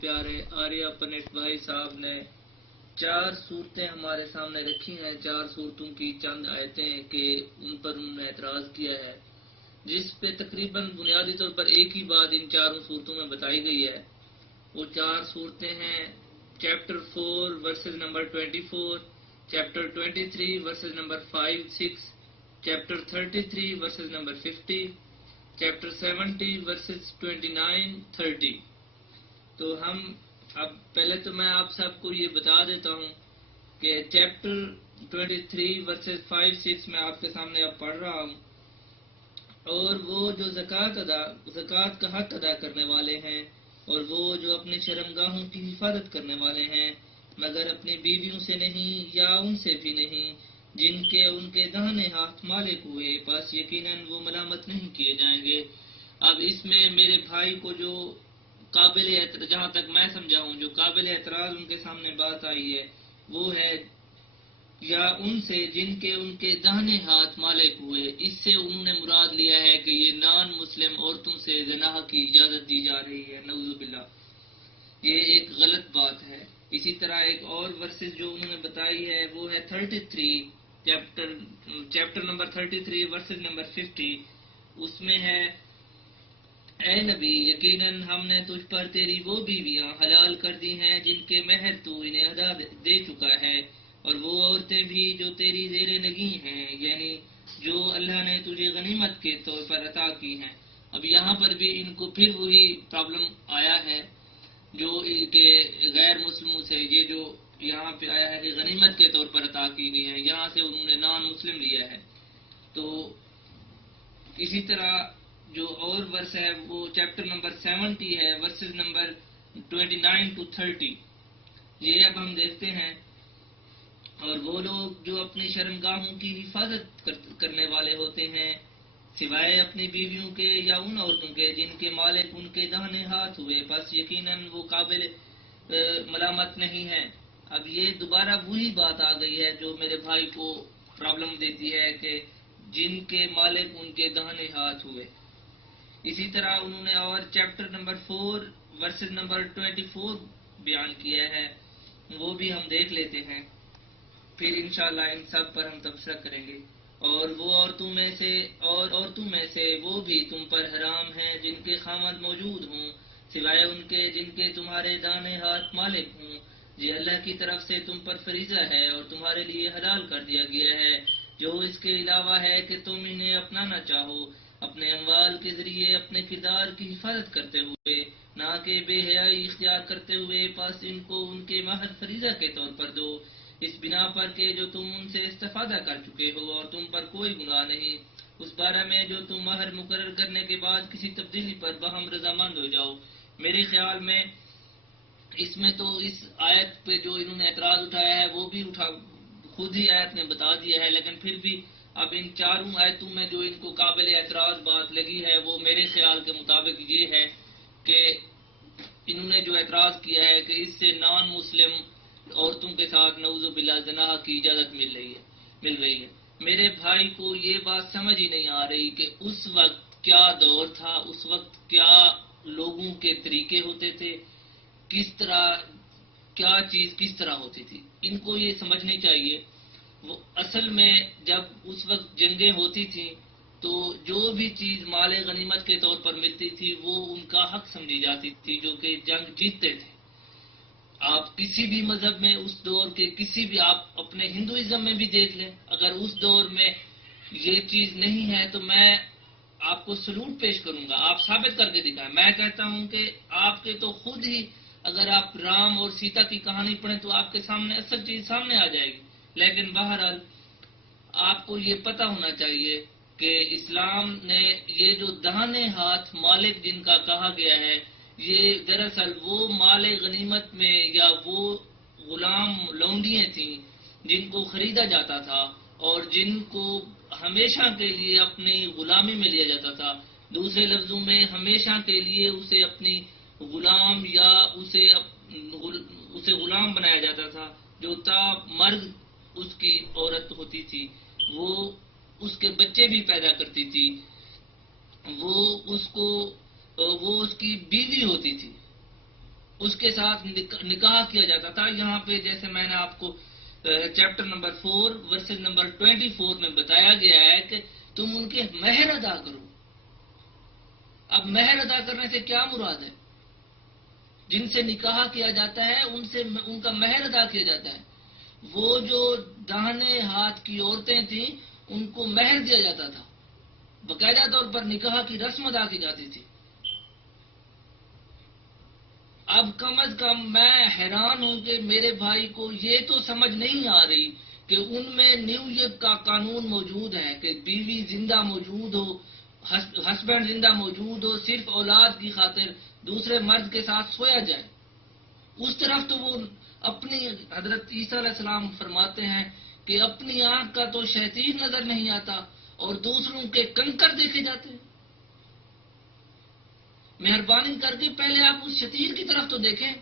پیارے آریہ پنٹ بھائی صاحب نے 4 صورتیں ہمارے سامنے رکھی ہیں، 4 صورتوں کی چند آیتیں کہ ان پر انہوں نے اعتراض کیا ہے، جس پہ تقریباً بنیادی طور پر ایک ہی بات ان 4 صورتوں میں بتائی گئی ہے۔ وہ 4 صورتیں ہیں chapter 4 verses number 24، chapter 23 verses number 5-6، chapter 33 verses number 50، chapter 70 verses 29-30۔ تو ہم اب پہلے تو میں آپ سب کو یہ بتا دیتا ہوں کہ چیپٹر 23 ورسز 5-6 میں آپ کے سامنے اب پڑھ رہا ہوں، اور وہ جو زکوٰۃ کا حق ادا کرنے والے ہیں اور وہ جو اپنے شرمگاہوں کی حفاظت کرنے والے ہیں، مگر اپنی بیویوں سے نہیں یا ان سے بھی نہیں جن کے ان کے داہنے ہاتھ مالک ہوئے، پس یقیناً وہ ملامت نہیں کیے جائیں گے۔ اب اس میں میرے بھائی کو جو جہاں تک میں سمجھا ہوں جو قابل اعتراض ان کے سامنے بات آئی ہے وہ ہے یا ان سے جن کے ان کے داہنے ہاتھ مالک ہوئے۔ اس سے انہوں نے مراد لیا ہے کہ یہ نان مسلم عورتوں سے زنا کی اجازت دی جا رہی ہے، نعوذ باللہ، یہ ایک غلط بات ہے۔ اسی طرح ایک اور ورسز جو انہوں نے بتائی ہے وہ ہے 33 چیپٹر نمبر 33 ورسز نمبر 50۔ اس میں ہے، اے نبی، یقیناً ہم نے تجھ پر تیری وہ بیویاں حلال کر دی ہیں جن کے مہر تو انہیں ادا دے چکا ہے، اور وہ عورتیں بھی جو تیری زیر نگیں ہیں، یعنی جو اللہ نے تجھے غنیمت کے طور پر عطا کی ہیں۔ اب یہاں پر بھی ان کو پھر وہی پرابلم آیا ہے جو کہ غیر مسلموں سے، یہ جو یہاں پہ آیا ہے کہ غنیمت کے طور پر عطا کی گئی ہیں، یہاں سے انہوں نے نان مسلم لیا ہے۔ تو اسی طرح جو اور ورس ہے وہ چیپٹر نمبر 70 ہے ورسز نمبر 29-30۔ یہ اب ہم دیکھتے ہیں، اور وہ لوگ جو اپنی شرمگاہوں کی حفاظت کرنے والے ہوتے ہیں سوائے اپنی بیویوں کے یا ان عورتوں کے جن کے مالک ان کے داہنے ہاتھ ہوئے، پس یقیناً وہ قابل ملامت نہیں ہے۔ اب یہ دوبارہ وہی بات آ گئی ہے جو میرے بھائی کو پرابلم دیتی ہے کہ جن کے مالک ان کے داہنے ہاتھ ہوئے۔ اسی طرح انہوں نے اور چیپٹر نمبر 4 ورسز نمبر 24 بیان کیا ہے، وہ بھی ہم دیکھ لیتے ہیں، پھر انشاءاللہ ان سب پر ہم تبصرہ کریں گے۔ اور وہ عورتوں میں سے وہ بھی تم پر حرام ہیں جن کے خامد موجود ہوں، سوائے ان کے جن کے تمہارے دانے ہاتھ مالک ہوں، یہ اللہ کی طرف سے تم پر فریضہ ہے اور تمہارے لیے حلال کر دیا گیا ہے، جو اس کے علاوہ ہے کہ تم انہیں اپنانا چاہو، اپنے اموال کے ذریعے اپنے کردار کی حفاظت کرتے ہوئے، نہ کہ بے حیائی اختیار کرتے ہوئے، پس ان کو ان کے مہر فریضہ کے طور پر دو، اس بنا پر کہ جو تم ان سے استفادہ کر چکے ہو اور تم پر کوئی گناہ نہیں اس بارے میں جو تم مہر مقرر کرنے کے بعد کسی تبدیلی پر باہم رضامند ہو جاؤ۔ میرے خیال میں اس میں تو اس آیت پہ جو انہوں نے اعتراض اٹھایا ہے وہ بھی خود ہی آیت نے بتا دیا ہے، لیکن پھر بھی اب ان 4 آیتوں میں جو ان کو قابل اعتراض بات لگی ہے وہ میرے خیال کے مطابق یہ ہے کہ انہوں نے جو اعتراض کیا ہے کہ اس سے نان مسلم عورتوں کے ساتھ نعوذ باللہ زنا کی اجازت مل رہی ہے۔ میرے بھائی کو یہ بات سمجھ ہی نہیں آ رہی کہ اس وقت کیا دور تھا، اس وقت کیا لوگوں کے طریقے ہوتے تھے، کس طرح کیا چیز کس طرح ہوتی تھی، ان کو یہ سمجھنی چاہیے۔ وہ اصل میں جب اس وقت جنگیں ہوتی تھیں تو جو بھی چیز مال غنیمت کے طور پر ملتی تھی وہ ان کا حق سمجھی جاتی تھی، جو کہ جنگ جیتتے تھے۔ آپ کسی بھی مذہب میں اس دور کے کسی بھی، آپ اپنے ہندوازم میں بھی دیکھ لیں، اگر اس دور میں یہ چیز نہیں ہے تو میں آپ کو سلوٹ پیش کروں گا، آپ ثابت کر کے دکھائیں۔ میں کہتا ہوں کہ آپ کے تو خود ہی اگر آپ رام اور سیتا کی کہانی پڑھیں تو آپ کے سامنے اصل چیز سامنے آ جائے گی، لیکن بہرحال آپ کو یہ پتہ ہونا چاہیے کہ اسلام نے یہ جو داہنے ہاتھ مالک جن کا کہا گیا ہے، یہ دراصل وہ مال غنیمت میں یا وہ غلام لونڈیاں تھیں جن کو خریدا جاتا تھا اور جن کو ہمیشہ کے لیے اپنی غلامی میں لیا جاتا تھا، دوسرے لفظوں میں ہمیشہ کے لیے اسے اپنی غلام یا اسے غلام بنایا جاتا تھا، جو تا مرگ اس کی عورت ہوتی تھی، وہ اس کے بچے بھی پیدا کرتی تھی، وہ اس کی بیوی ہوتی تھی، اس کے ساتھ نکاح کیا جاتا تھا. یہاں پہ جیسے میں نے آپ کو چیپٹر نمبر 4 ورسز نمبر 24 میں بتایا گیا ہے کہ تم ان کے مہر ادا کرو. اب مہر ادا کرنے سے کیا مراد ہے؟ جن سے نکاح کیا جاتا ہے ان کا مہر ادا کیا جاتا ہے. وہ جو داہنے ہاتھ کی عورتیں تھیں ان کو مہر دیا جاتا تھا، باقاعدہ طور پر نکاح کی رسم ادا کی جاتی تھی. اب کم از کم میں حیران ہوں کہ میرے بھائی کو یہ تو سمجھ نہیں آ رہی کہ ان میں نیو یارک کا قانون موجود ہے کہ بیوی زندہ موجود ہو، ہسبینڈ زندہ موجود ہو، صرف اولاد کی خاطر دوسرے مرد کے ساتھ سویا جائے. اس طرف تو وہ اپنی حضرت عیسیٰ علیہ السلام فرماتے ہیں کہ اپنی آنکھ کا تو شیطین نظر نہیں آتا اور دوسروں کے کنکر دیکھے جاتے ہیں. مہربانی کر کے پہلے آپ اس شتیر کی طرف تو دیکھیں،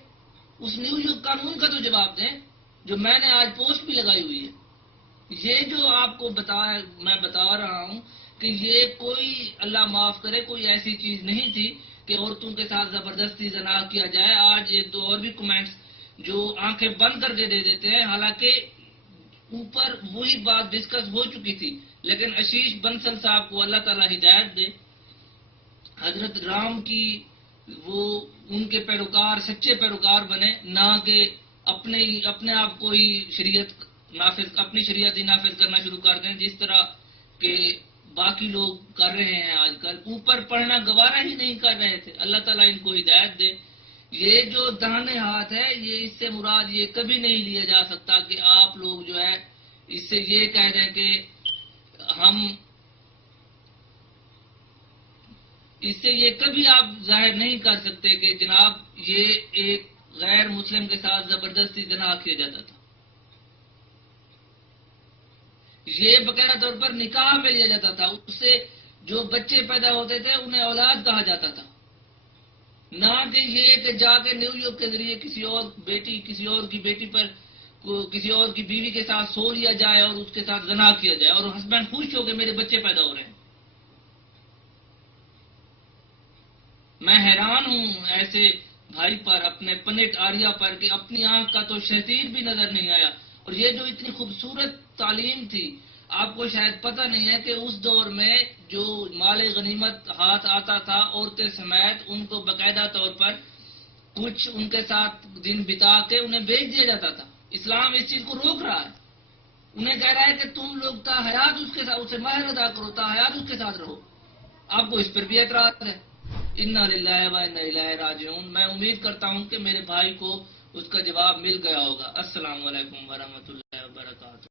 اس نیو یارک قانون کا تو جواب دیں جو میں نے آج پوسٹ بھی لگائی ہوئی ہے. یہ جو آپ کو میں بتا رہا ہوں کہ یہ کوئی اللہ معاف کرے کوئی ایسی چیز نہیں تھی کہ عورتوں کے ساتھ زبردستی زنا کیا جائے. آج ایک دو اور بھی کمنٹس جو آنکھیں بند کر کے دے دیتے ہیں، حالانکہ اوپر وہی بات ڈسکس ہو چکی تھی. لیکن آشیش بنسل صاحب کو اللہ تعالیٰ ہدایت دے، حضرت رام کی وہ ان کے پیروکار سچے پیروکار بنے، نہ کہ اپنے آپ کو ہی اپنی شریعت ہی نافذ کرنا شروع کر دیں جس طرح کہ باقی لوگ کر رہے ہیں. آج کل اوپر پڑھنا گوارا ہی نہیں کر رہے تھے. اللہ تعالیٰ ان کو ہدایت دے. یہ جو داہنے ہاتھ ہے یہ اس سے مراد یہ کبھی نہیں لیا جا سکتا کہ آپ لوگ جو ہے اس سے یہ کہہ دیں کہ ہم اس سے یہ کبھی آپ ظاہر نہیں کر سکتے کہ جناب یہ ایک غیر مسلم کے ساتھ زبردستی زنا کیا جاتا تھا. یہ باقاعدہ طور پر نکاح میں لیا جاتا تھا. اس سے جو بچے پیدا ہوتے تھے انہیں اولاد کہا جاتا تھا، نہ کہ یہ کہ جا کے نیو یارک کے ذریعے کسی اور کی بیٹی پر کسی اور کی بیوی کے ساتھ سو لیا جائے اور اس کے ساتھ زنا کیا جائے اور ہسبینڈ خوش ہو کے میرے بچے پیدا ہو رہے ہیں. میں حیران ہوں ایسے بھائی پر، اپنے پنٹ آریہ پر کہ اپنی آنکھ کا تو شیطین بھی نظر نہیں آیا. اور یہ جو اتنی خوبصورت تعلیم تھی، آپ کو شاید پتہ نہیں ہے کہ اس دور میں جو مال غنیمت ہاتھ آتا تھا عورتیں سمیت ان کو باقاعدہ طور پر کچھ ان کے ساتھ دن بتا کے انہیں بیچ دیا جاتا تھا. اسلام اس چیز کو روک رہا ہے. انہیں کہہ رہا ہے کہ تم لوگ تا حیات اس کے ساتھ اسے مہر ادا کرو، تا حیات اس کے ساتھ رہو. آپ کو اس پر بھی اعتراض ہے؟ انا للہ و انا الیہ راجعون. میں امید کرتا ہوں کہ میرے بھائی کو اس کا جواب مل گیا ہوگا. السلام علیکم ورحمۃ اللہ وبرکاتہ.